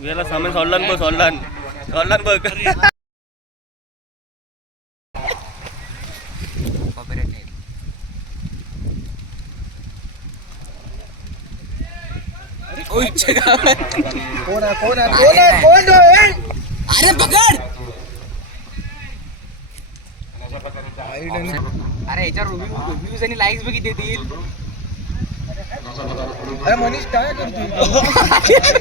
गेला सामान सोडला बघ सोडला सोडला बघ. कॉपीराइट नाही कोण आहे कोण आहे कोण आहे कोण आहे? अरे पकड. अरे याच्यावर रिव्ह्यूज आणि लाईक्स बघ किती येतील अरे मनीष काय करतोय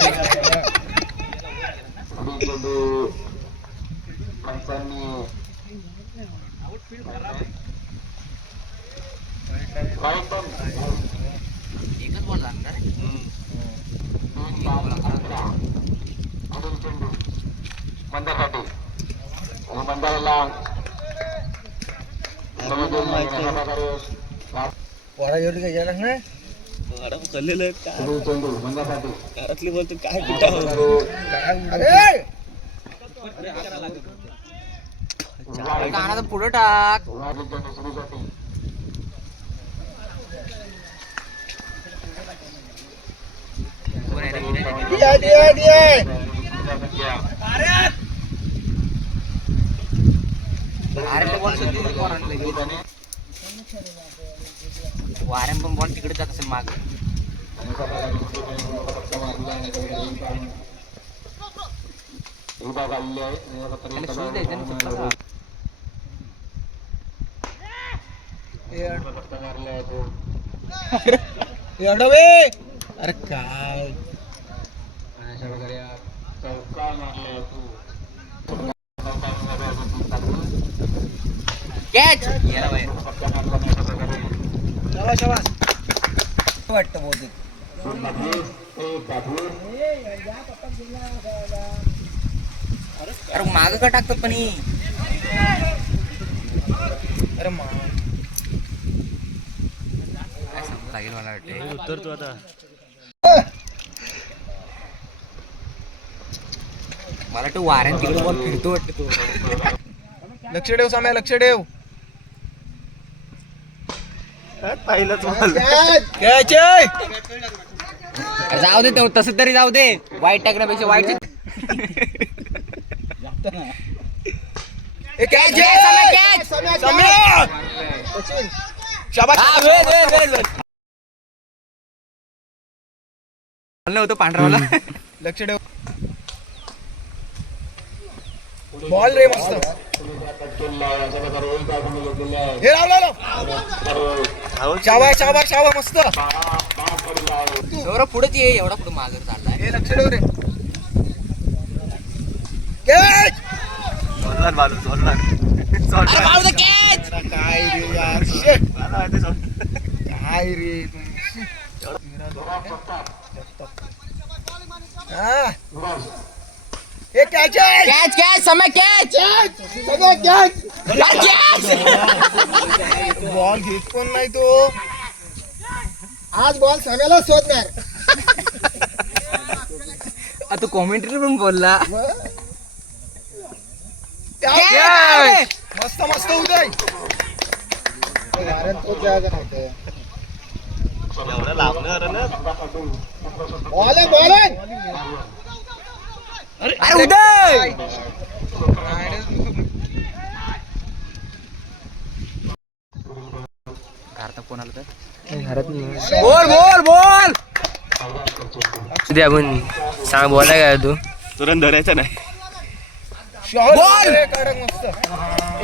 एकच बॉल झाला रे पोरा एवढी काय यायला चाललेलं काय घरातली बोलतो काय कानाचं पुढं टाक. आहे आहे अरे सुद्धा कोण की? वाऱ्यान पण बॉल तिकडे जात असेल माग. त्याला शूज द्यायचं ना चप्पल. एवढं वे अरे काय? कॅच गेला बाहेर. शाबास शाबास वाटतं बहुतेक. अरे माग का टाकतात पण? अरे मा लागेल मला वाटते उत्तर तू आता. मला वाटतं वाऱ्यान तिकडे बॉल फिरतो वाटतं तो. लक्ष ठेव साम्या लक्ष ठेव. पहिलंच जाऊ दे तसं तरी जाऊ दे. वाईट टाकण्यापेक्षा वाईट हा, होतं पांढरावाला. लक्ष ठेव. बॉल रे मस्त. हे लाव लाव लाव. शाबा शाबा शाबा मस्त. एवढं पुढेच ये एवढा पुढे मागे चाललाय. हे लक्ष ठेव रे. कॅच सोडला बालू सोडला सोडला कॅच काय रे यार. काय रे हा. हे कॅच आहे. कॅच कॅच समय कॅच सगळं कॅच कॅच बॉल घेत पण नाही तो. आज बॉल सगळ्याला शोधणार. तू कॉमेंट्री पण बोलला! मस्त मस्त उदय बॉल आहे बॉल आहे. अरे उदय! घरात कोण आलं तर? बोल बोल बोल! आपण सांग बोला काय तू? तुरंत धरायचं नाही. कडक मस्त.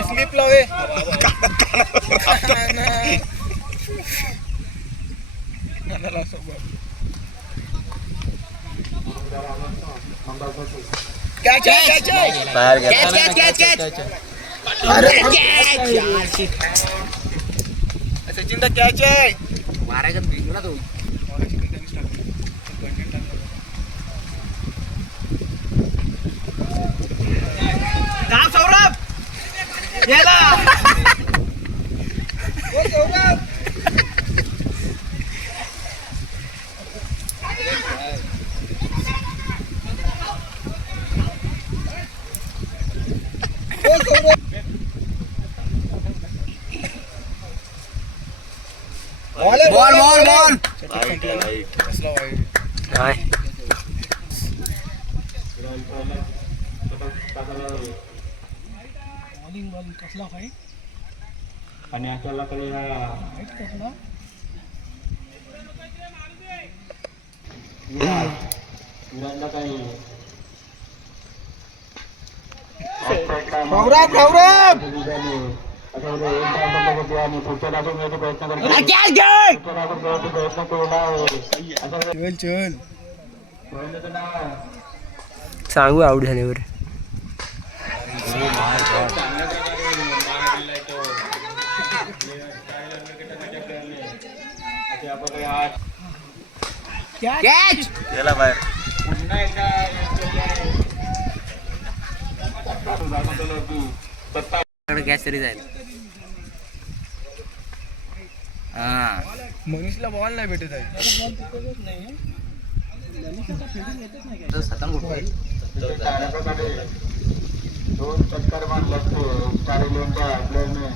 स्लिप लावे कॅच आहे कॅच आहे बाहेर गेला catch catch catch catch Sachin catch आहे मारायचं भिंगला तो जा सौरभ? गेला Bola, bola, bola. Bola. Hai. Kasla, kasla, kasla. Kasla. Kasla. Kasla. Kasla. Kasla. Kasla. Kasla. Kasla. Kasla. Kasla. सांगू आवड झाल्यावर कॅच गेला बाहेर कॅच तरी जाईल हा. मनीषला बॉल नाही भेटत आहे. सतन दोन चक्कर चार इलेवनच्या प्लेअरने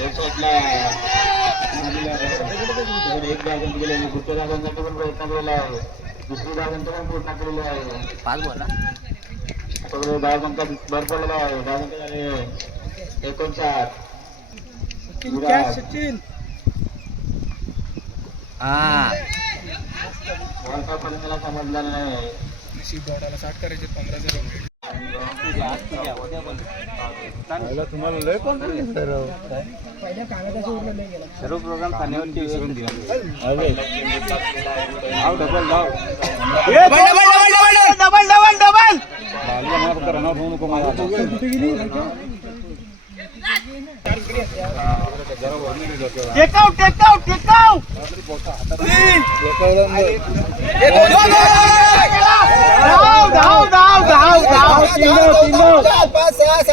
एक साईडला तिकडे एक बॅगन गेले दुसऱ्या बॅगनसाठी पण प्रयत्न केलेला आहे. दुसरी पण पूर्ण केलेला आहे पाच बोल सगळे बॅगनचा भर पडलेला आहे बॅगनचे झाले किंचा सचिन हा समजला नाही साठ करायचे पंधरा पहिला तुम्हाला लय कॉन्फिडन्स आहे राव सर्व प्रोग्राम खाण्यावर विसरून दिला धाव डबल धाव double double double double double होऊ नको मला. टेकआउट टेकआउट टेकआउट धाव धाव धाव धाव धाव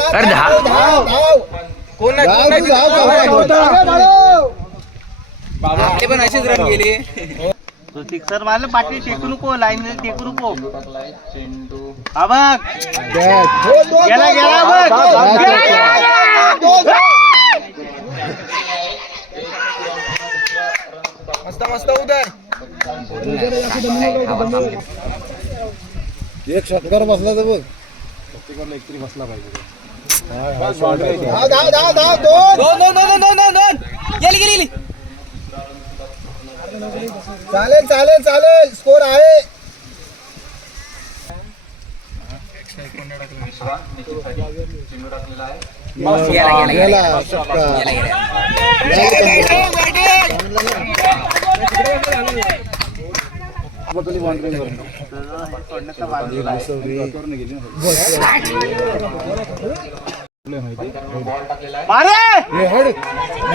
अरे धाव. कोण नाही कोण नाही ते पण असेच रन गेले तू सिक्सर मारलं पाठी टेकू नको लाईन टेकू नको हा. बघ गेला गेला. बघ एक षटकार बसला तर बघ प्रत्येकाला बसला पाहिजे चालेल चालेल चालेल स्कोर आहे टाकलेला आहे गेला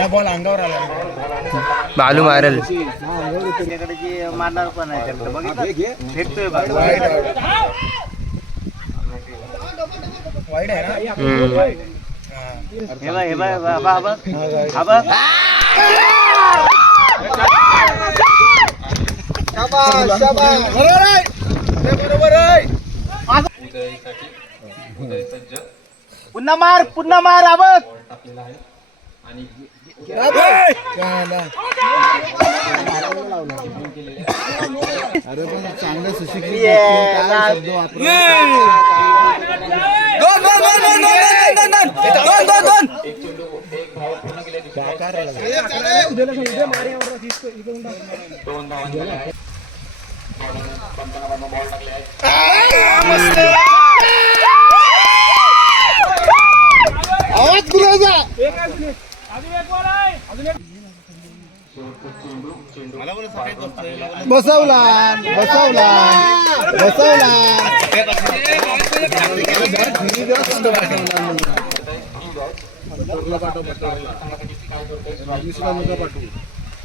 बॉल अंगावर आला बालू मारल मारणार पण आहे फेकतोय वाईट आहे ना? हे बघ हे बघ बघ, हा बघ. बघ. शाबास शाबास बरोबर आहे ते बरोबर आहे पुन्हा मार पुन्हा मार बघ. अरे पण चांगले सुशिक्षित आवाज कुणाचा? अजून एक वर आहे. अजून एक बसवला बसवला बसवला.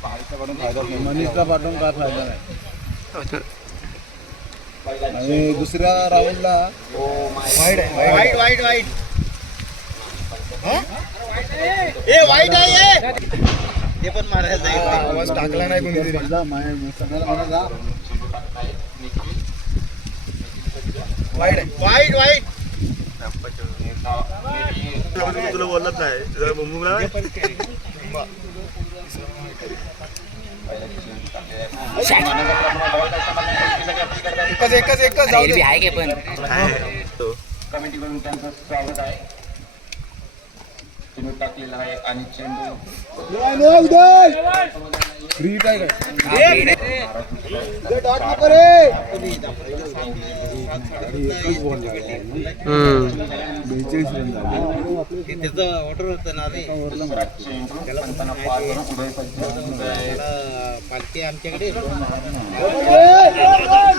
मनीषला पाठवून काय फायदा नाही. आणि दुसऱ्या राऊंडला वाईट आहे. वाईट वाईट वाईट. वाईट आहे ते पण मारायचं आहे. आवाज टाकला नाही कोणीतरी सगळ्याला म्हणा जा. वाईट आहे. वाईट वाईट. तुला बोलत नाही. मुंबईला एकच एकच एकच जाऊ एरबी दे. आहे के पण? कमिटीकडून त्यांचं स्वागत आहे. टाकलेला आहे आणि चेंडू.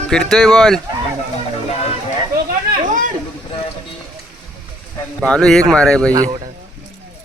फिरतोय बॉल. बालू एक माराय पाहिजे. मला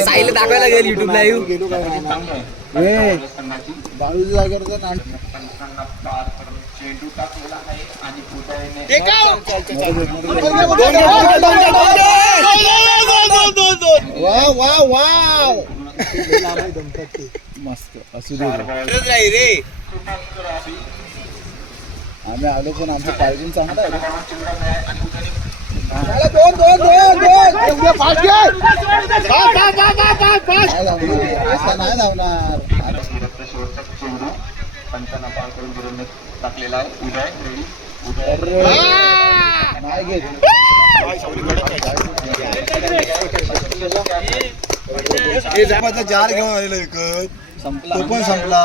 साईला दाखवायला गेल काय संघाची बावीस जागेवर मस्त असू दे. रे. आम्ही आलो पण आमचं पाहिजे चांगलं आहे दोन दोन दोन दोन एवढे घे. नाही धावणार. टाकलेला आहे उदय नाही घेत जार घेऊन आलेला विकत संपला तो पण संपला.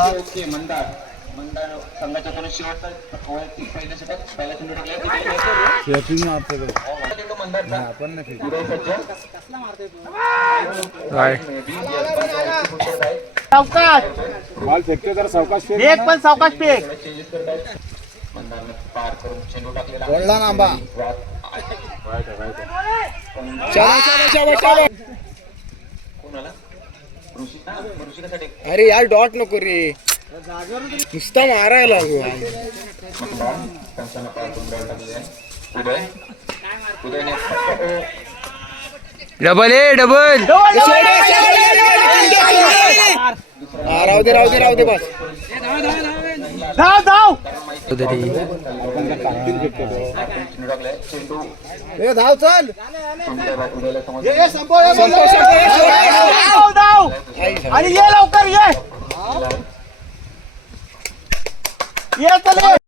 ओके मंदार मंदार संघाच्या कोणी शेवटचा वैयक्तिक पहिल्या षटक पहिला चेंडू टाकला. शेपिंग मारतो बघ. चेंडू मंदारचा आपण नाही फेकू. उदय सज्ज. काय? बॉल फेकतो जरा सावकाश फेक. एक पण सावकाश पेक मंदारने पार करून चेंडू टाकलेला. आहे. बोलला ना आंबा. कोणाला? ऋषिका? ऋषिकासाठी. अरे यार डॉट नको रे. नुसता मारायला डबल ए डबल. राहू दे राहू दे राहू दे बस. धाव चल. संपव, आणि ये लवकर ये. ये चले